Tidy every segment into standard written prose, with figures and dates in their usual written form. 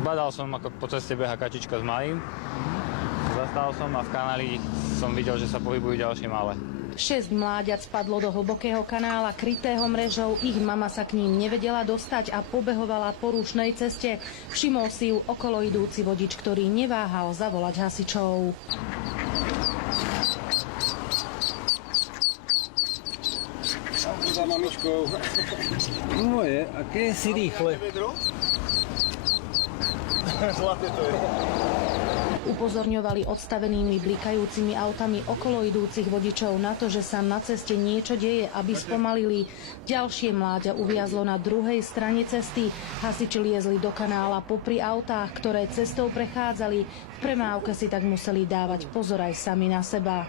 Badal som, ako po ceste beha kačička s malým. Zastal som a v kanáli som videl, že sa pohybujú ďalšie malé. 6 mláďat spadlo do hlbokého kanála krytého mrežou, ich mama sa k ním nevedela dostať a pobehovala po rušnej ceste. Všimol si ju okolo idúci vodič, ktorý neváhal zavolať hasičov. Za mamičkou. Moje, aké si rýchle. Zlaté to je. Upozorňovali odstavenými blikajúcimi autami okolo idúcich vodičov na to, že sa na ceste niečo deje, aby spomalili. Ďalšie mláďa uviazlo na druhej strane cesty. Hasiči liezli do kanála popri autách, ktoré cestou prechádzali. V premávke si tak museli dávať pozor aj sami na seba.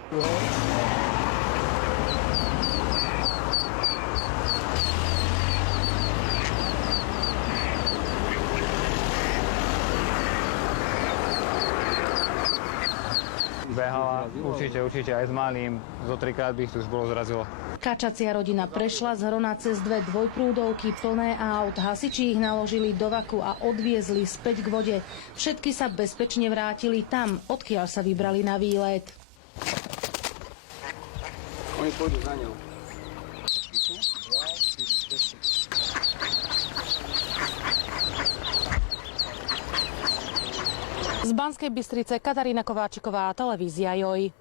Behala určite aj s malým, zo 3-krát by ich tu už bolo zrazilo. Kačacia rodina prešla z Hrona cez 2 dvojprúdovky plné aut. Hasiči ich naložili do vaku a odviezli späť k vode. Všetky sa bezpečne vrátili tam, odkiaľ sa vybrali na výlet. Oni pôjdu za ňou. Z Banskej Bystrice Katarína Kováčiková, televízia JOJ.